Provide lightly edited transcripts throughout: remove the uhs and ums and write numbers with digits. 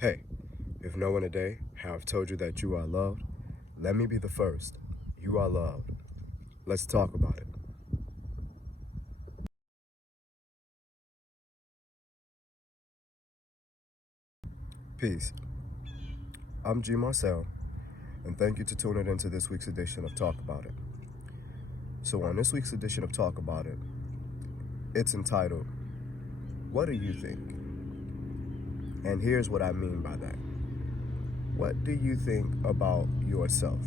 Hey, if no one today have told you that you are loved, let me be the first. You are loved. Let's talk about it. Peace. I'm G. Marcel, and thank you to tuning into this week's edition of Talk About It. So, on this week's edition of Talk About It, it's entitled, What Do You Think? And here's what I mean by that. What do you think about yourself?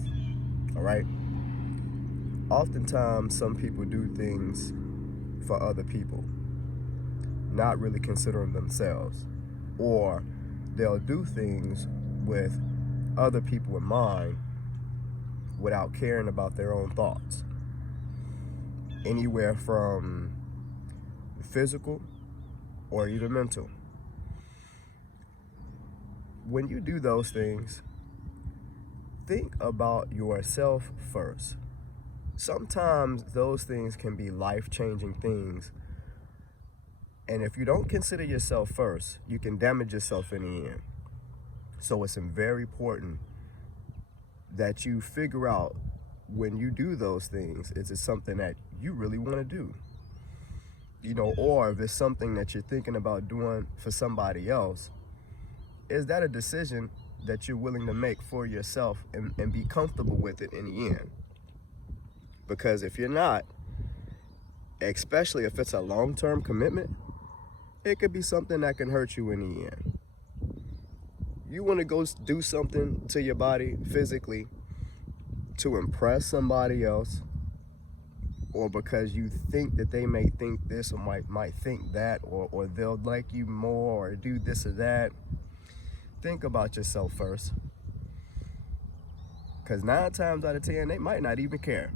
All right? Oftentimes, some people do things for other people, not really considering themselves. Or they'll do things with other people in mind without caring about their own thoughts. Anywhere from physical or even mental. When you do those things, think about yourself first. Sometimes those things can be life-changing things. And if you don't consider yourself first, you can damage yourself in the end. So it's very important that you figure out when you do those things, is it something that you really want to do? Or if it's something that you're thinking about doing for somebody else, is that a decision that you're willing to make for yourself and be comfortable with it in the end? Because if you're not, especially if it's a long-term commitment, it could be something that can hurt you in the end. You want to go do something to your body physically to impress somebody else, or because you think that they may think this or might think that, or they'll like you more or do this or that. Think about yourself first. Because 9 times out of 10, they might not even care.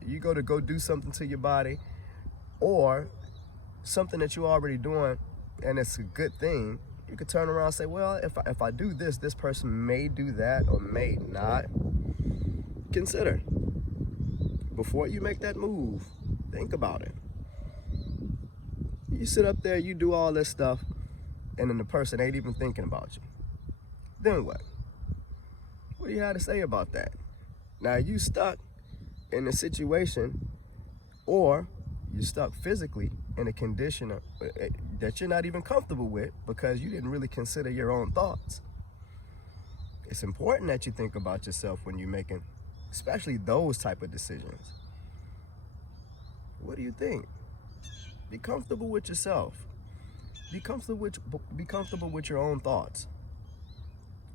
You go do something to your body, or something that you're already doing, and it's a good thing, you could turn around and say, well, if I do this, this person may do that or may not. Consider. Before you make that move, think about it. You sit up there, you do all this stuff, and then the person ain't even thinking about you. Then what? What do you have to say about that? Now, you stuck in a situation, or you're stuck physically in a condition that you're not even comfortable with because you didn't really consider your own thoughts. It's important that you think about yourself when you're making, especially those type of decisions. What do you think? Be comfortable with yourself. Be comfortable with your own thoughts.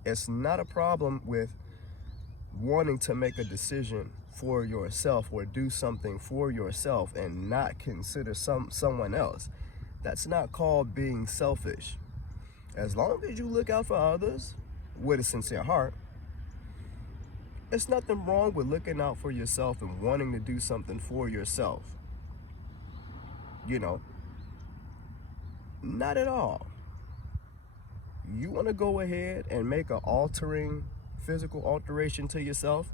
It's not a problem with wanting to make a decision for yourself or do something for yourself and not consider someone else. That's not called being selfish. As long as you look out for others with a sincere heart, there's nothing wrong with looking out for yourself and wanting to do something for yourself. Not at all. You want to go ahead and make an physical alteration to yourself,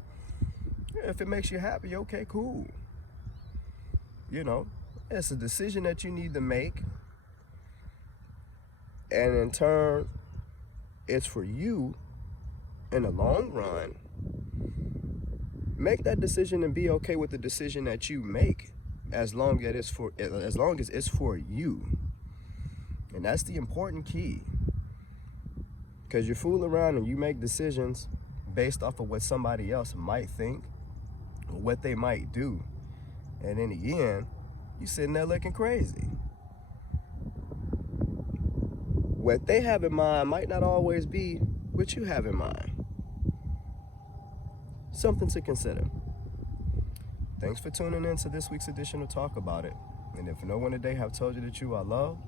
if it makes you happy, okay, cool. It's a decision that you need to make. And in turn, it's for you in the long run. Make that decision and be okay with the decision that you make as long as it's for you. And that's the important key. Because you fool around and you make decisions based off of what somebody else might think or what they might do. And in the end, you're sitting there looking crazy. What they have in mind might not always be what you have in mind. Something to consider. Thanks for tuning in to this week's edition of Talk About It. And if no one today have told you that you are loved,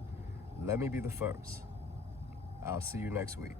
let me be the first. I'll see you next week.